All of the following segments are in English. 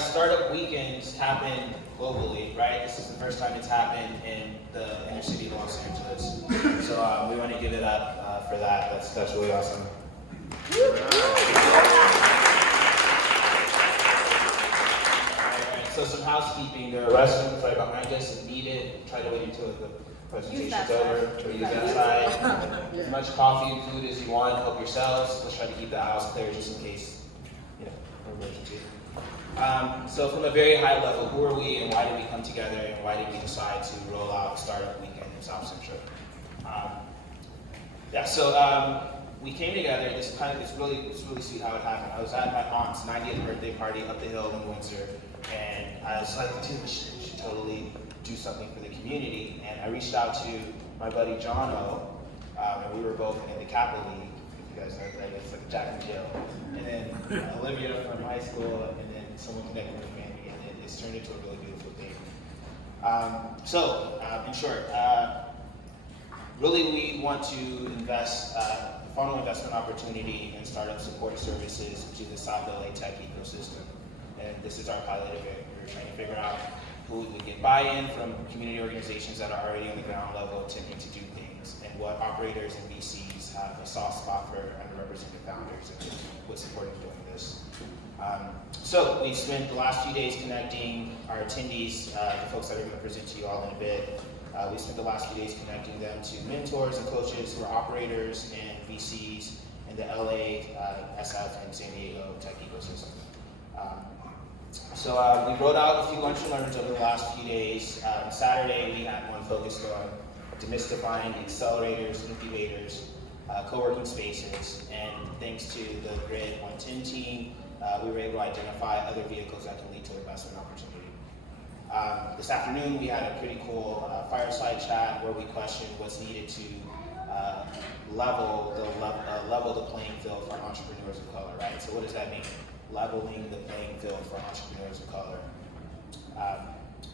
startup weekends happen globally, right? This is the first time it's happened in the inner city of Los Angeles. So we want to give it up for that. That's really awesome. So some housekeeping. There are restrooms right behind us if needed. Try to wait until the presentation's over. Or use that side. As much coffee and food as you want. Help yourselves. Let's try to keep the house clear just in case, emergency. So from a very high level, who are we and why did we come together and why did we decide to roll out Startup Weekend in South Central? We came together. It's really sweet how it happened. I was at my aunt's 90th birthday party up the hill in Windsor, and I was like, dude, we should totally do something for the community. And I reached out to my buddy John O, and we were both in the Kappa League. If you guys know that, it's like Jack and Jill. And then Olivia from high school, and then someone connected with me, and it's turned into a really beautiful thing. In short, really we want to invest funnel investment opportunity and startup support services to the South LA tech ecosystem. And this is our pilot event. We're trying to figure out who we get buy-in from community organizations that are already on the ground level attempting to do things, and what operators and VCs have a soft spot for underrepresented founders, and what's important doing this. So we've spent the last few days connecting our attendees, the folks that are going to present to you all in a bit. We spent the last few days connecting them to mentors and coaches who are operators and VCs in the LA, SF, and San Diego tech ecosystem. We wrote out a few lunch and learns over the last few days. Saturday, we had one focused on demystifying accelerators, incubators, co-working spaces, and thanks to the Grid 110 team, we were able to identify other vehicles that can lead to investment opportunity. This afternoon, we had a pretty cool fireside chat where we questioned what's needed to level the playing field for entrepreneurs of color, right? So what does that mean? Leveling the playing field for entrepreneurs of color.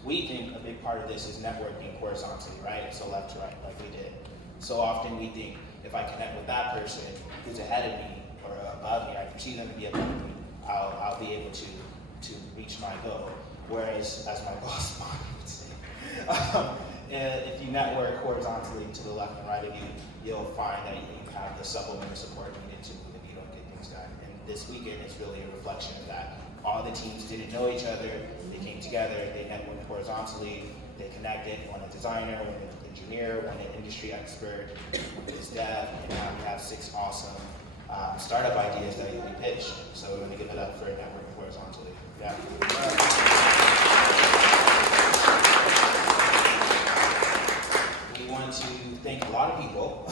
We think a big part of this is networking horizontally, right? So left to right, like we did. So often we think, if I connect with that person who's ahead of me or above me, I perceive them to be above me, I'll be able to reach my goal. Whereas, as my boss would say, if you network horizontally to the left and right of you, you'll find that you have the supplemental support needed to move if you don't get things done. And this weekend is really a reflection of that. All the teams didn't know each other, they came together, they networked horizontally, they connected, one a designer, one an engineer, one an industry expert, one is dev, and now we have 6 awesome startup ideas that will be pitched. So we're going to give it up for networking horizontally. Yeah. We want to thank a lot of people.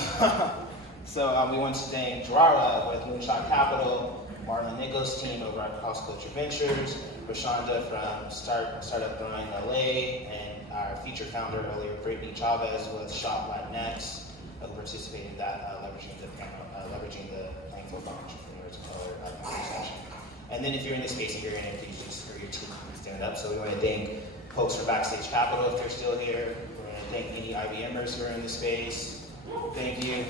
So we want to thank Gerara with Moonshot Capital, Marlon Nichols' team over at Cross Culture Ventures, Rashonda from Startup Grind LA, and our feature founder earlier, Brittany Chavez with Shop Latinx, who participated in that, leveraging the playing field for entrepreneurs of color session. And then if you're in the space and you're in it, please just for your team stand up. So we want to thank folks from Backstage Capital if they're still here. We're going to thank any IBMers who are in the space. Thank you. We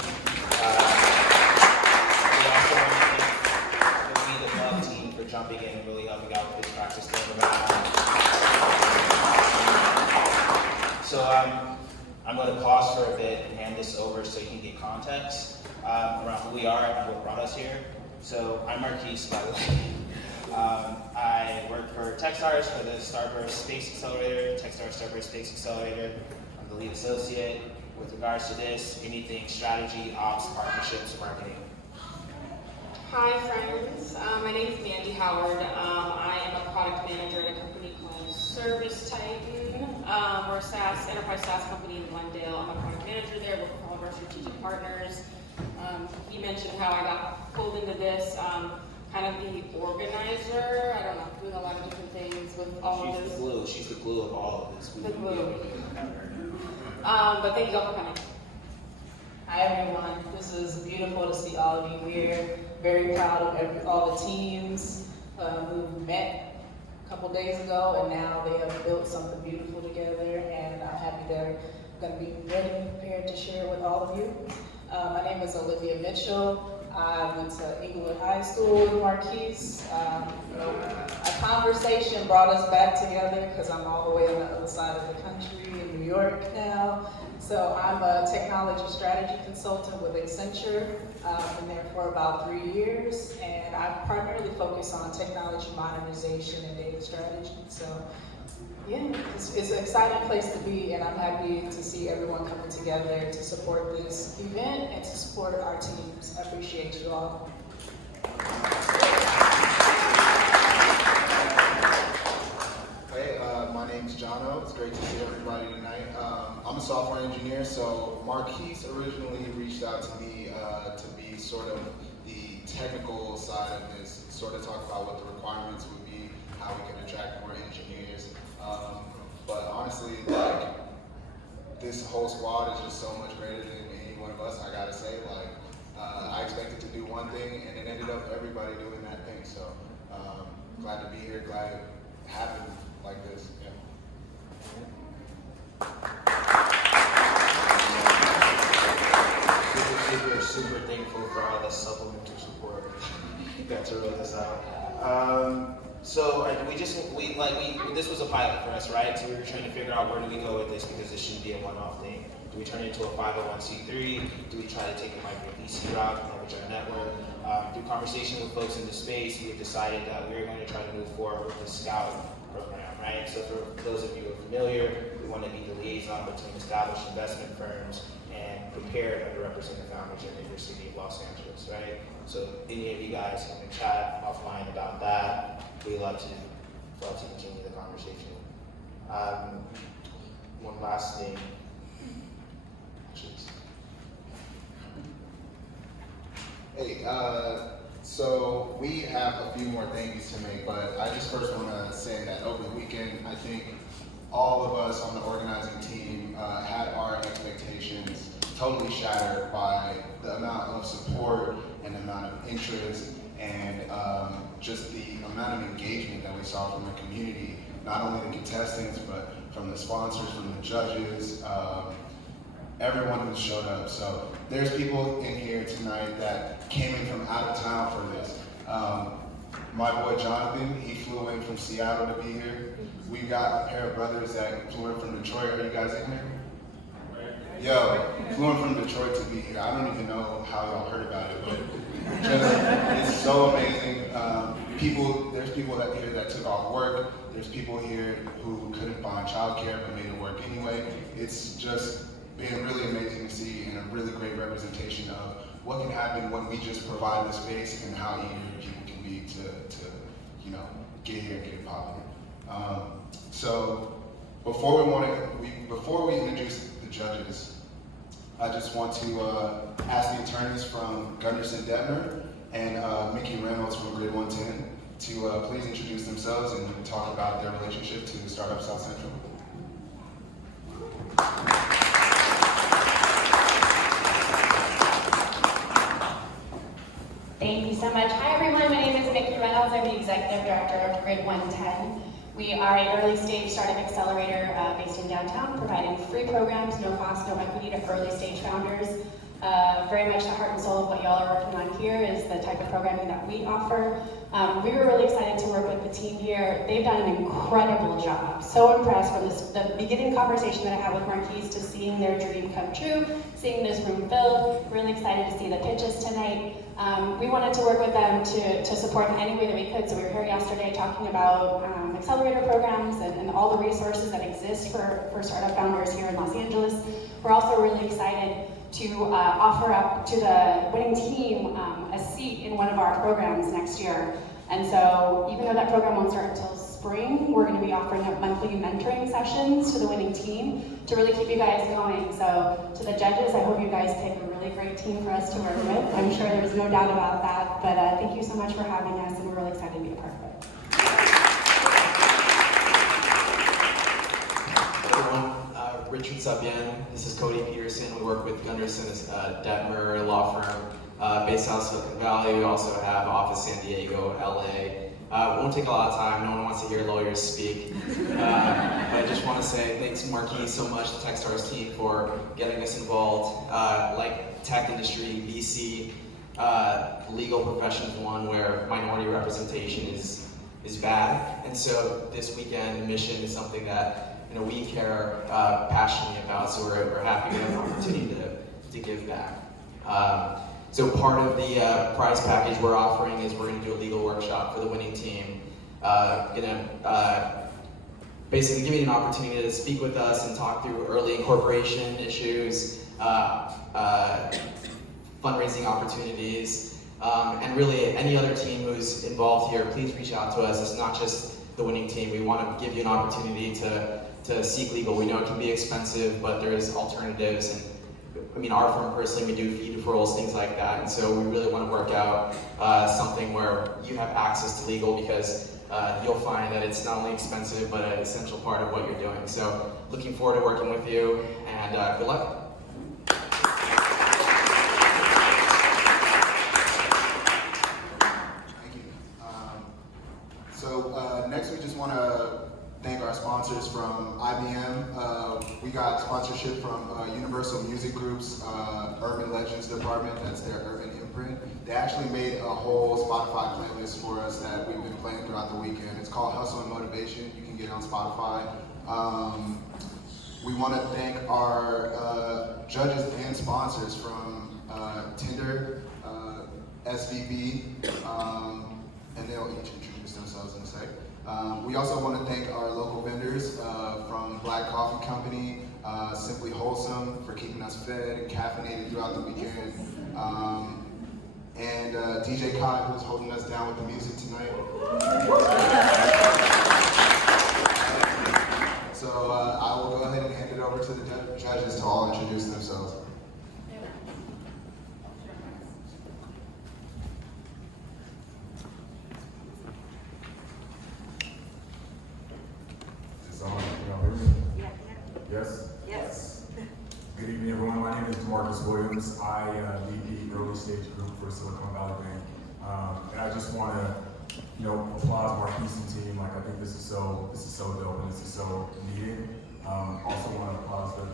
also want to thank the We the Love team for jumping in and really helping out with this practice program. So I'm going to pause for a bit and hand this over so you can get context around who we are and what brought us here. So I'm Marquise, by the way. I work for Techstars for the Starburst Space Accelerator, Techstars Starburst Space Accelerator. I'm the lead associate. With regards to this, anything strategy, ops, partnerships, marketing. Hi friends, my name is Mandy Howard. I am a product manager at a company called Service Titan. We're a enterprise SaaS company in Glendale. I'm a product manager there with all of our strategic partners. He mentioned how I got pulled into this, kind of the organizer. I don't know, doing a lot of different things with all of this. She's the glue of all of this. The glue. But thank you all for coming. Hi everyone, this is beautiful to see all of you here. Very proud of all the teams who met a couple days ago, and now they have built something beautiful together, and I'm happy they're going to be ready and prepared to share with all of you. My name is Olivia Mitchell. I went to Inglewood High School with Marquise. A conversation brought us back together because I'm all the way on the other side of the country in New York now. So I'm a technology strategy consultant with Accenture. Been there for about 3 years, and I primarily focus on technology modernization and data strategy. So yeah, it's an exciting place to be, and I'm happy to see everyone coming together to support this event and to support our teams. I appreciate you all. Hey, my name's Jono. It's great to see everybody tonight. I'm a software engineer, so Marquise originally reached out to me to be sort of the technical side of this, sort of talk about what the requirements would be, how we can attract more engineers. But honestly, like, this whole squad is just so much greater than any one of us, I gotta say. Like, I expected to do one thing, and it ended up everybody doing that thing. So, glad to be here, glad it happened like this. Yeah. Super thankful for all the supplemental support. Got to roll this out. So this was a pilot for us, right? So we were trying to figure out where do we go with this, because this shouldn't be a one-off thing. Do we turn it into a 501c3? Do we try to take a micro VC route, leverage our network? Through conversation with folks in the space, we decided that we were going to try to move forward with the Scout program, right? So for those of you who are familiar, we want to be the liaison between established investment firms and prepared underrepresented founders in the inner city of Los Angeles, right? So any of you guys can chat offline about that. We love to continue the conversation. One last thing. Jeez. Hey, so we have a few more things to make, but I just first want to say that over the weekend, I think all of us on the organizing team had our expectations totally shattered by the amount of support and the amount of interest and just the amount of engagement that we saw from the community, not only the contestants, but from the sponsors, from the judges, everyone who showed up. So there's people in here tonight that came in from out of town for this. My boy Jonathan, he flew in from Seattle to be here. We got a pair of brothers that flew in from Detroit. Are you guys in here? Yo, flew in from Detroit to be here. I don't even know how y'all heard about it, but it's so amazing. There's people that here that took off work. There's people here who couldn't find childcare but made it work anyway. It's just been really amazing to see, and a really great representation of what can happen when we just provide the space and how eager people can be to get here and get it popping. So before we introduce the judges, I just want to ask the attorneys from Gunderson Detmer and Mickey Reynolds from Grid 110 to please introduce themselves and talk about their relationship to Startup South Central. Thank you so much. Hi everyone, my name is Mickey Reynolds. I'm the Executive Director of Grid 110. We are an early stage startup accelerator based in downtown, providing free programs, no cost, no equity to early stage founders. Very much the heart and soul of what y'all are working on here is the type of programming that we offer. We were really excited to work with the team here. They've done an incredible job. So impressed from the beginning conversation that I had with Marquise to seeing their dream come true, seeing this room filled. Really excited to see the pitches tonight. We wanted to work with them to support in any way that we could. So we were here yesterday talking about accelerator programs and all the resources that exist for startup founders here in Los Angeles. We're also really excited to offer up to the winning team a seat in one of our programs next year. And so even though that program won't start until spring, we're going to be offering up monthly mentoring sessions to the winning team to really keep you guys going. So to the judges, I hope you guys pick a really great team for us to work with. I'm sure there's no doubt about that, but thank you so much for having us, and we're really excited to be a part of it. Hey everyone, Richard Sabian. This is Cody Peterson. We work with Gunderson Detmer law firm based out of Silicon Valley. We also have office San Diego, LA. It won't take a lot of time. No one wants to hear lawyers speak. But I just want to say thanks, Marquis, so much to Techstars team for getting us involved. Like tech industry, VC, legal profession is one where minority representation is bad, and so this weekend the mission is something that we care passionately about. So we're happy to have an opportunity to give back. So part of the prize package we're offering is we're going to do a legal workshop for the winning team. Basically giving you an opportunity to speak with us and talk through early incorporation issues, fundraising opportunities, and really any other team who's involved here, please reach out to us. It's not just the winning team. We want to give you an opportunity to seek legal. We know it can be expensive, but there's alternatives. And I mean, our firm personally, we do fee deferrals, things like that. And so we really want to work out something where you have access to legal, because you'll find that it's not only expensive, but an essential part of what you're doing. So looking forward to working with you, and good luck. Thank you. Next we just want to thank our sponsors from IBM. We got sponsorship from Universal Music Group's Urban Legends department. That's their urban imprint. They actually made a whole Spotify playlist for us that we've been playing throughout the weekend. It's called Hustle and Motivation. You can get it on Spotify. We want to thank our judges and sponsors from Tinder, SVB, and they'll each introduce themselves in a sec. We also want to thank our local vendors from Black Coffee Company, Simply Wholesome for keeping us fed and caffeinated throughout the weekend, and DJ Kai, who's holding us down with the music tonight. So I will go ahead and hand it over to the judges to all introduce themselves. Yes? Yes. Good evening, everyone. My name is Marcus Williams. I lead the early stage group for Silicon Valley Bank. And I just want to, applaud Marquise and team. Like, I think this is so dope and this is so needed. Also want to applaud the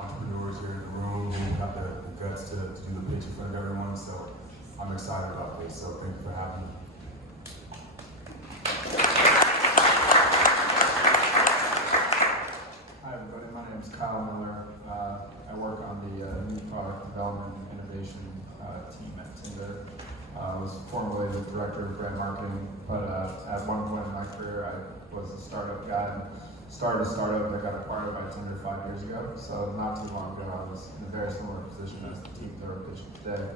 entrepreneurs here in the room who have the guts to do the pitch in front of everyone. So I'm excited about this. So thank you for having me. Hi everybody, my name is Kyle Miller. I work on the new product development and innovation team at Tinder. I was formerly the director of brand marketing, but at one point in my career I was a startup guy and started a startup that got acquired by Tinder 5 years ago. So not too long ago I was in a very similar position as the team that we're pitching today.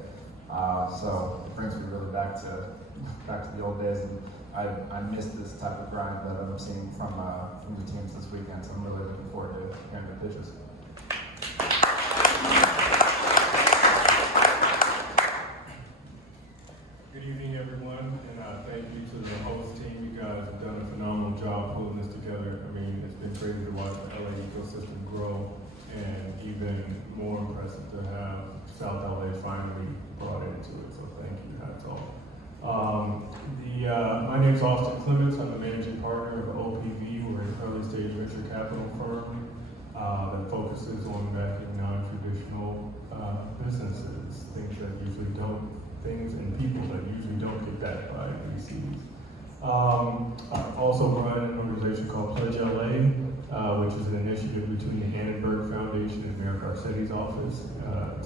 So it brings me really back to the old days, and I missed this type of grind that I'm seeing from the teams this weekend, so I'm really looking forward to hearing the pitches. Good evening, everyone, and thank you to the host team. You guys have done a phenomenal job pulling this together. I mean, it's been crazy to watch the LA ecosystem grow, and even more impressive to have South LA finally brought into it. So thank you, hats off. My name is Austin Clements. I'm the managing partner of OPV. We're an early stage venture capital firm that focuses on backing non-traditional businesses, things and people that usually don't get backed by VCs. I also run an organization called Pledge LA, which is an initiative between the Annenberg Foundation and Mayor Garcetti's office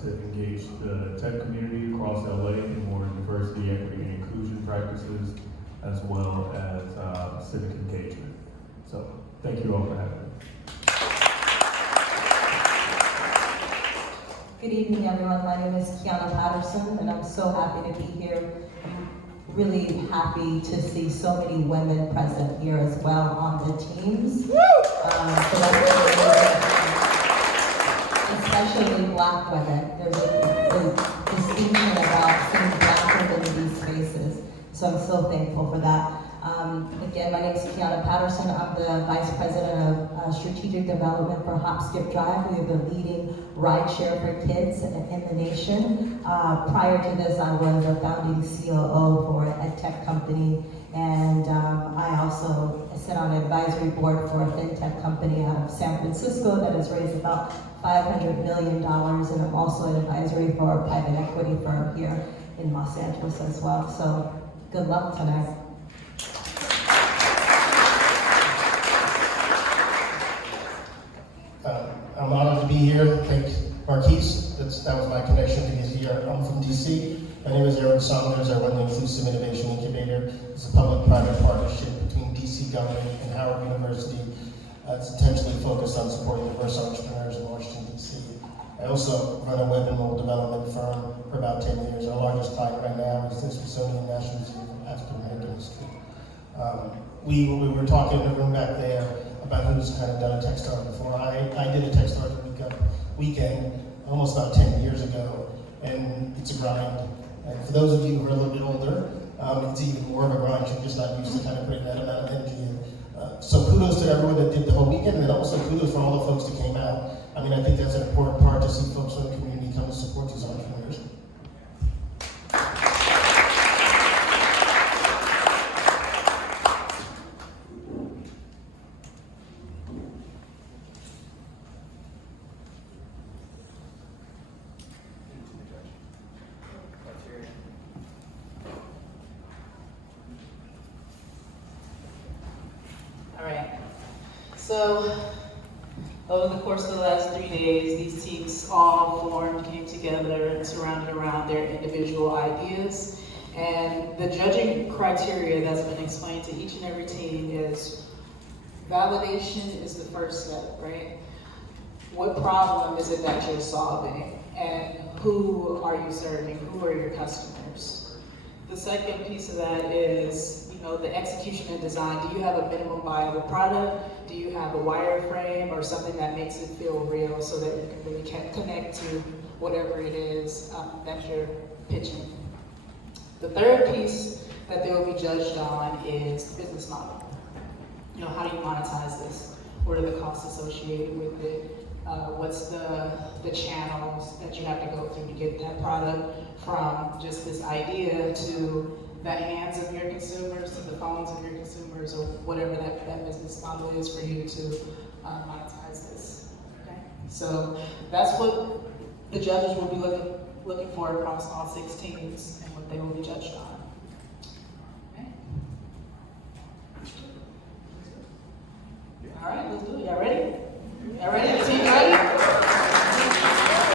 to engage the tech community across LA in more diversity, equity, and inclusion practices, as well as civic engagement. So, thank you all for having me. Good evening, everyone. My name is Kiana Patterson, and I'm so happy to be here. I'm really happy to see so many women present here as well on the teams. So that's especially Black women. There's a distinction about seeing Black women in these spaces. So I'm so thankful for that. Again, my name is Kiana Patterson. I'm the Vice President of Strategic Development for Hop Skip Drive. We are the leading rideshare for kids in the nation. Prior to this, I was a founding COO for an ed tech company, and I also sit on an advisory board for a fintech company out of San Francisco that has raised about $500 million, and I'm also an advisory for a private equity firm here in Los Angeles as well. So good luck tonight. I'm honored to be here. Thank Marquise. That was my connection to get here. I'm from DC. My name is Aaron Saunders. I run the Inclusive Innovation Incubator. It's a public-private partnership between DC government and Howard University. It's intentionally focused on supporting diverse entrepreneurs in Washington, DC. I also run a web and mobile development firm for about 10 years. Our largest client right now is the Smithsonian National Museum of African American History. We were talking in the room back there about who's kind of done a Techstars before. I did a Techstars weekend almost about 10 years ago, and it's a grind. And for those of you who are a little bit older, it's even more of a grind. You're just not used to kind of putting that amount of energy in. So kudos to everyone that did the whole weekend, and then also kudos for all the folks that came out. I mean, I think that's an important part to see folks from the community come and support these entrepreneurs. All right. So over the course of the last 3 days, these teams all formed, came together, and surrounded around their individual ideas. And the judging criteria that's been explained to each and every team is validation is the first step, right? What problem is it that you're solving? And who are you serving? Who are your customers? The second piece of that is, the execution and design. Do you have a minimum viable product? Do you have a wireframe or something that makes it feel real so that you can really connect to whatever it is that you're pitching? The third piece that they will be judged on is the business model. How do you monetize this? What are the costs associated with it? What's the channels that you have to go through to get that product from just this idea to the hands of your consumers, to the phones of your consumers, or whatever that business model is for you to monetize this. Okay? So that's what the judges will be looking for across all 6 teams and what they will be judged on.